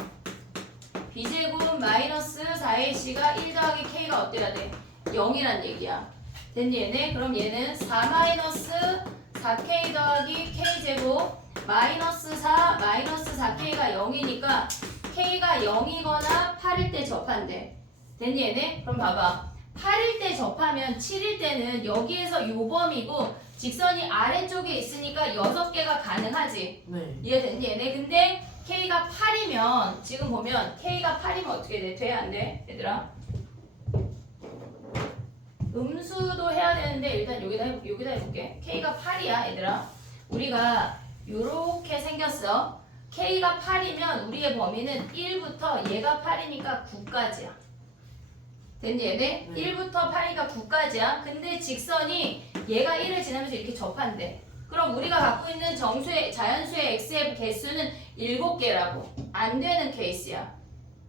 B제곱 마이너스 4AC가 1 더하기 K가 어때야 돼? 0이란 얘기야. 됐니 얘네? 그럼 얘는 4-4K 더하기 K제곱 마이너스 4 마이너스 4K가 0이니까 K가 0이거나 8일 때 접한대. 됐니 얘네? 그럼 봐봐. 8일 때 접하면 7일 때는 여기에서 요 범위고 직선이 아래쪽에 있으니까 6개가 가능하지. 네. 이해됐니 얘네? 근데 K가 8이면 지금 보면 K가 8이면 어떻게 돼? 돼? 안 돼? 얘들아? 음수도 해야 되는데 일단 여기다 해볼게. K가 8이야 얘들아. 우리가 요렇게 생겼어. K가 8이면 우리의 범위는 1부터 얘가 8이니까 9까지야. 됐니 얘네? 네. 1부터 8이니까 9까지야. 근데 직선이 얘가 1을 지나면서 이렇게 접한대. 그럼 우리가 갖고 있는 정수의 자연수의 x의 개수는 7개라고. 안 되는 케이스야.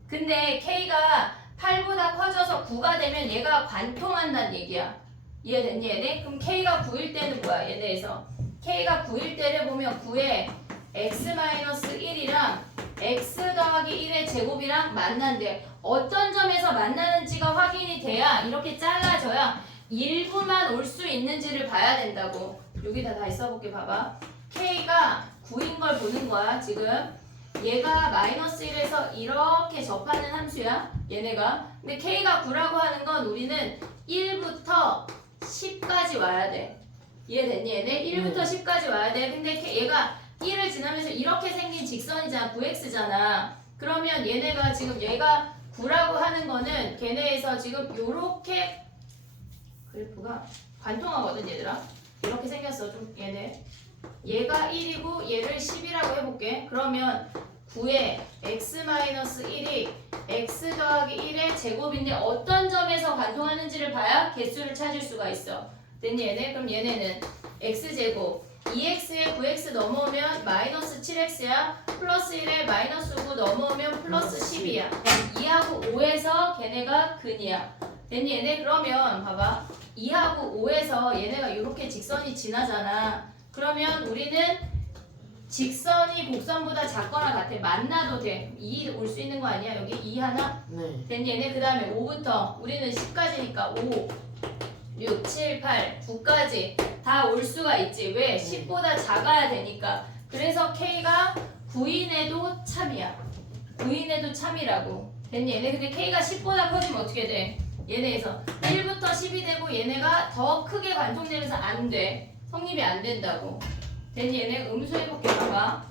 근데 K가 8보다 커져서 9가 되면 얘가 관통한다는 얘기야. 이해됐니 얘네? 그럼 K가 9일 때는 뭐야 얘네에서? K가 9일 때를 보면 9에 x-1이랑 x 더하기 1의 제곱이랑 만난대. 어떤 점에서 만나는지가 확인이 돼야 이렇게 잘라져야 일부만 올 수 있는지를 봐야 된다고. 여기다 다시 써볼게. 봐봐. K가 9인 걸 보는 거야 지금. 얘가 마이너스 1에서 이렇게 접하는 함수야 얘네가. 근데 K가 9라고 하는 건 우리는 1부터 10까지 와야 돼. 이해됐니 얘네? 1부터 10까지 와야 돼. 근데 얘가 1을 지나면서 이렇게 생긴 직선이잖아. 9x잖아. 그러면 얘네가 지금 얘가 9라고 하는 거는 걔네에서 지금 요렇게 그래프가 관통하거든 얘들아. 이렇게 생겼어 좀 얘네. 얘가 1이고 얘를 10이라고 해볼게. 그러면 9에 x-1이 x 더하기 1의 제곱인데 어떤 점에서 관통하는지를 봐야 개수를 찾을 수가 있어. 됐니 얘네? 그럼 얘네는 x제곱 2x에 9x 넘어오면 마이너스 7x야. 플러스 1에 마이너스 9 넘어오면 플러스 10이야. 2하고 5에서 걔네가 근이야. 됐니 얘네? 그러면 봐봐. 2하고 5에서 얘네가 이렇게 직선이 지나잖아. 그러면 우리는 직선이 곡선보다 작거나 같아. 만나도 돼. 2 올 수 있는 거 아니야? 여기 2 하나? 네. 됐니 얘네? 그 다음에 5부터 우리는 10까지니까 5 6, 7, 8, 9까지 다 올 수가 있지. 왜? 10보다 작아야 되니까. 그래서 K가 9인에도 참이야. 9인에도 참이라고. 됐니? 얘네 근데 K가 10보다 커지면 어떻게 돼? 얘네에서 1부터 10이 되고 얘네가 더 크게 관통되면서 안 돼. 성립이 안 된다고. 됐니? 얘네 음수해볼게. 봐봐.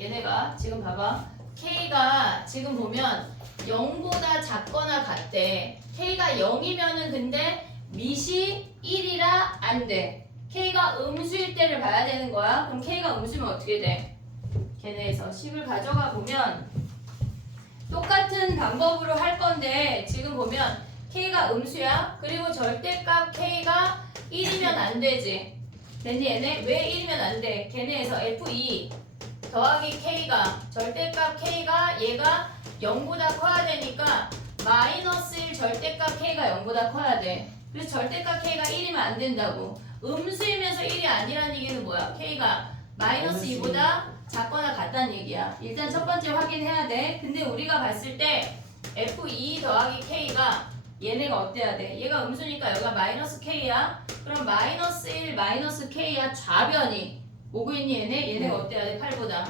얘네가 지금 봐봐. K가 지금 보면 0보다 작거나 같대. K가 0이면은 근데 밑이 1이라 안 돼. K가 음수일 때를 봐야 되는 거야. 그럼 K가 음수면 어떻게 돼? 걔네에서 10을 가져가 보면 똑같은 방법으로 할 건데 지금 보면 K가 음수야. 그리고 절대값 K가 1이면 안 되지. 됐니 얘네? 왜 1이면 안 돼? 걔네에서 F2 더하기 K가 절대값 K가 얘가 0보다 커야 되니까 마이너스 1 절대값 K가 0보다 커야 돼. 그래서 절대값 K가 1이면 안 된다고. 음수이면서 1이 아니라는 얘기는 뭐야? K가 마이너스 2보다 작거나 같다는 얘기야. 일단 첫 번째 확인해야 돼. 근데 우리가 봤을 때 F2 더하기 K가 얘네가 어때야 돼? 얘가 음수니까 여기가 마이너스 K야. 그럼 마이너스 1 마이너스 K야. 좌변이 오고 있니 얘네? 얘네가 어때야 돼? 8보다.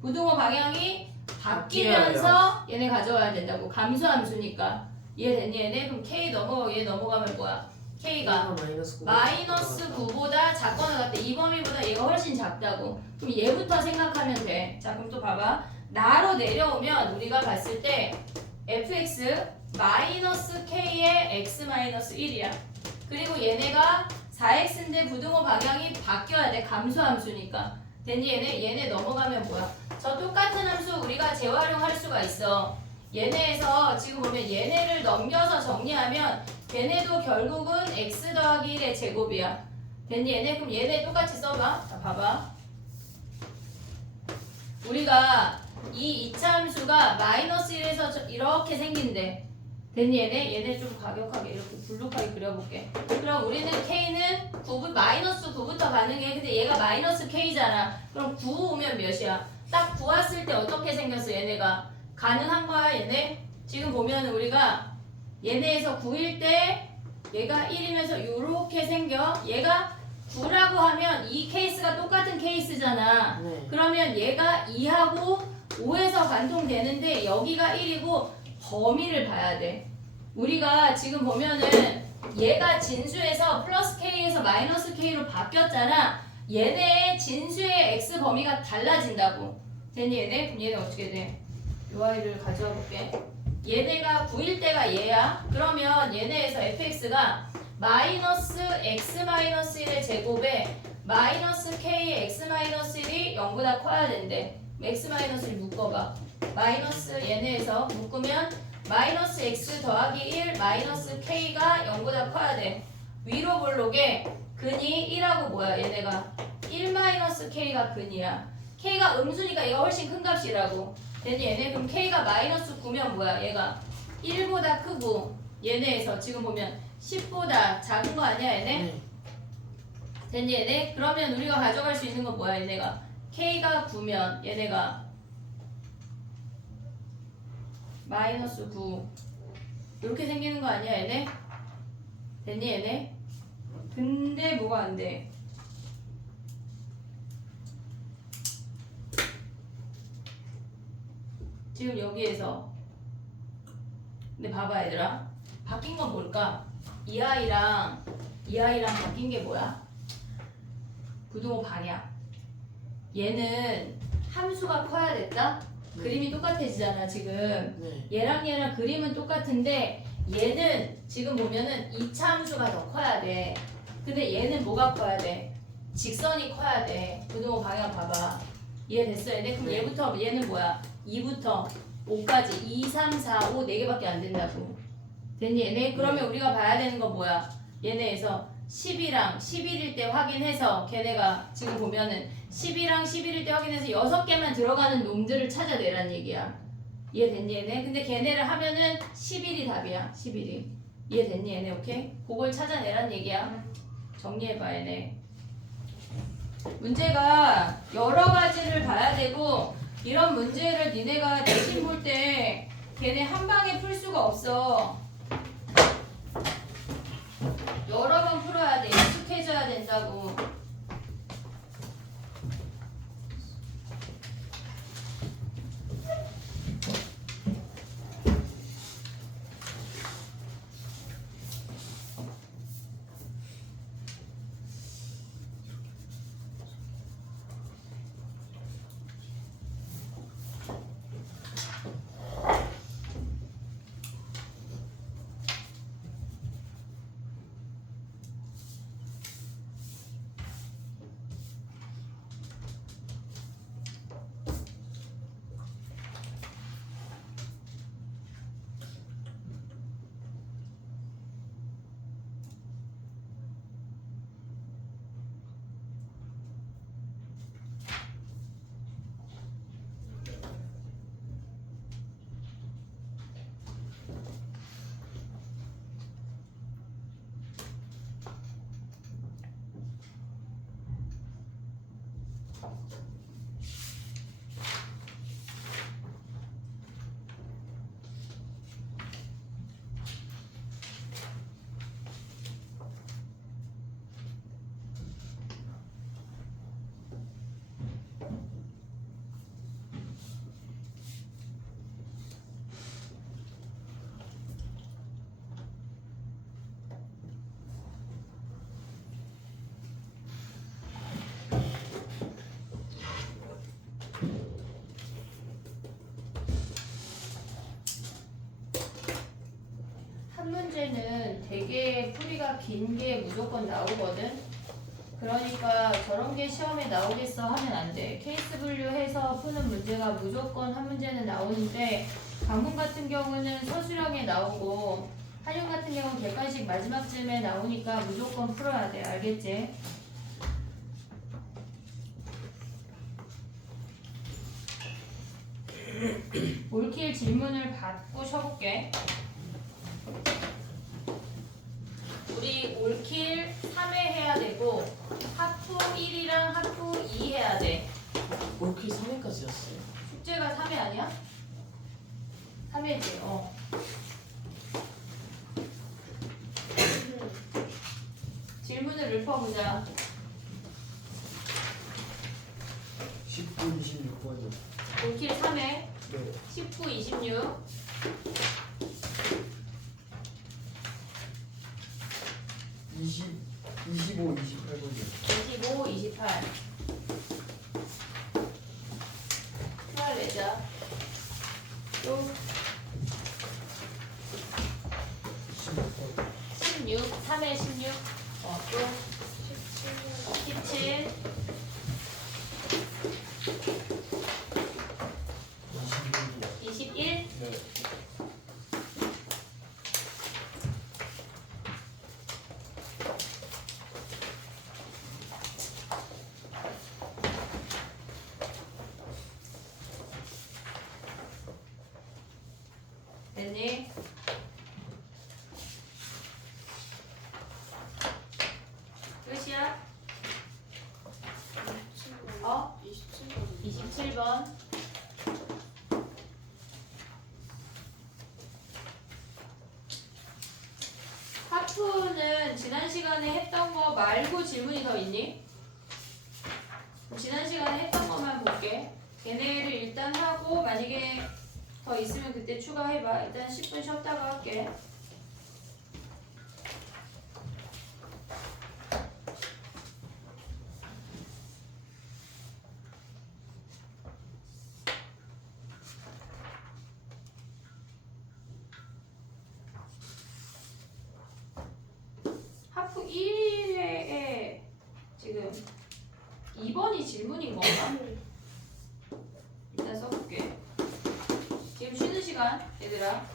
부등호 방향이 바뀌면서 얘네 가져와야 된다고. 감소함수니까. 이해됐니 얘네? 그럼 K 넘어가고 얘 넘어가면 뭐야? K가 마이너스 9보다 작거나 같대. 이 범위보다 얘가 훨씬 작다고. 그럼 얘부터 생각하면 돼. 자 그럼 또 봐봐. 나로 내려오면 우리가 봤을 때 fx 마이너스 k의 x 마이너스 1이야. 그리고 얘네가 4x인데 부등호 방향이 바뀌어야 돼. 감소함수니까. 됐니 얘네 넘어가면 뭐야? 저 똑같은 함수 우리가 재활용할 수가 있어. 얘네에서 지금 보면 얘네를 넘겨서 정리하면 걔네도 결국은 x 더하기 1의 제곱이야. 됐니 얘네? 그럼 얘네 똑같이 써봐. 자 봐봐. 우리가 이 이차함수가 마이너스 1에서 이렇게 생긴대. 됐니 얘네? 얘네 좀 가격하게 이렇게 블록하게 그려볼게. 그럼 우리는 K는 9, 마이너스 9부터 가능해. 근데 얘가 마이너스 K잖아. 그럼 9 오면 몇이야? 딱 9 왔을 때 어떻게 생겼어 얘네가? 가능한 거야 얘네? 지금 보면 우리가 얘네에서 9일 때 얘가 1이면서 요렇게 생겨. 얘가 9라고 하면 이 케이스가 똑같은 케이스잖아. 네. 그러면 얘가 2하고 5에서 관통되는데 여기가 1이고 범위를 봐야 돼. 우리가 지금 보면은 얘가 진수에서 플러스 K에서 마이너스 K로 바뀌었잖아. 얘네의 진수의 X 범위가 달라진다고. 됐니 얘네? 그럼 얘네 어떻게 돼? 요 아이를 가져와 볼게. 얘네가 9일 때가 얘야. 그러면 얘네에서 fx가 마이너스 x 마이너스 1의 제곱에 마이너스 k x 마이너스 1이 0보다 커야 된대. x 마이너스 1 묶어봐. 마이너스 얘네에서 묶으면 마이너스 x 더하기 1 마이너스 k가 0보다 커야 돼. 위로 볼록에 근이 1하고 뭐야 얘네가 1 마이너스 k가 근이야. k가 음수니까 얘가 훨씬 큰 값이라고. 됐니 얘네? 그럼 k가 마이너스 9면 뭐야 얘가 1보다 크고 얘네에서 지금 보면 10보다 작은 거 아니야 얘네? 네. 됐니 얘네? 그러면 우리가 가져갈 수 있는 건 뭐야 얘네가 k가 9면 얘네가 마이너스 9 이렇게 생기는 거 아니야 얘네? 됐니 얘네? 근데 뭐가 안 돼? 지금 여기에서 근데 봐봐 얘들아 바뀐 건 뭘까? 이 아이랑 바뀐 게 뭐야? 부등호 방향. 얘는 함수가 커야 됐다? 그림이 똑같아지잖아 지금. 네. 얘랑 그림은 똑같은데 얘는 지금 보면은 2차 함수가 더 커야 돼. 근데 얘는 뭐가 커야 돼? 직선이 커야 돼. 부등호 방향 봐봐. 이해됐어 얘네? 그럼 네. 얘부터 얘는 뭐야? 2부터 5까지 2, 3, 4, 5 4개밖에 안 된다고. 됐니 얘네? 그러면 우리가 봐야 되는 건 뭐야? 얘네에서 10이랑 11일 때 확인해서 걔네가 지금 보면은 10이랑 11일 때 확인해서 6개만 들어가는 놈들을 찾아내란 얘기야. 이해됐니 얘네? 근데 걔네를 하면은 11이 답이야. 11이. 이해됐니 얘네? 오케이? 그걸 찾아내란 얘기야. 정리해봐 얘네. 문제가 여러 가지를 봐야 되고 이런 문제를 니네가 내신 볼 때 걔네 한 방에 풀 수가 없어. 여러 번 풀어야 돼. 익숙해져야 된다고. 한 문제는 되게 풀이가 긴 게 무조건 나오거든. 그러니까 저런 게 시험에 나오겠어 하면 안 돼. 케이스 분류해서 푸는 문제가 무조건 한 문제는 나오는데 강문 같은 경우는 서술형에 나오고 한용 같은 경우는 객관식 마지막쯤에 나오니까 무조건 풀어야 돼. 알겠지? 올킬 질문을 받고 쳐볼게. 우리 올킬 3회 해야 되고 하프 1이랑 하프 2 해야 돼. 올킬 3회까지였어요. 숙제가 3회 아니야? 3회지. 어. 질문을 읊어보자. 19, 26번이요. 올킬 3회 네. 19, 26 25, 28번이요. 25, 28 추가를 내자. 또 16번. 16, 3회 16 또 17 21이요. 21 네. 됐니? 끝이야? 27번 하프는 지난 시간에 했던 거 말고 질문이 더 있니? 지난 시간에 했던 것만 볼게. 걔네를 일단 하고 만약에 더 있으면 그때 추가해봐. 일단 10분 쉬었다가 할게. 하프 1회에 지금 2번이 질문인 건가? 일단 써볼게. 지금 쉬는 시간 얘들아.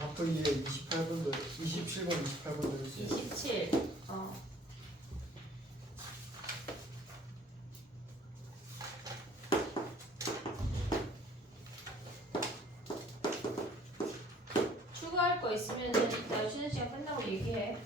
하프이에 27번, 28번도 했어요. 27 추가할 거 있으면은 이따 쉬는 시간 끝나고 얘기해.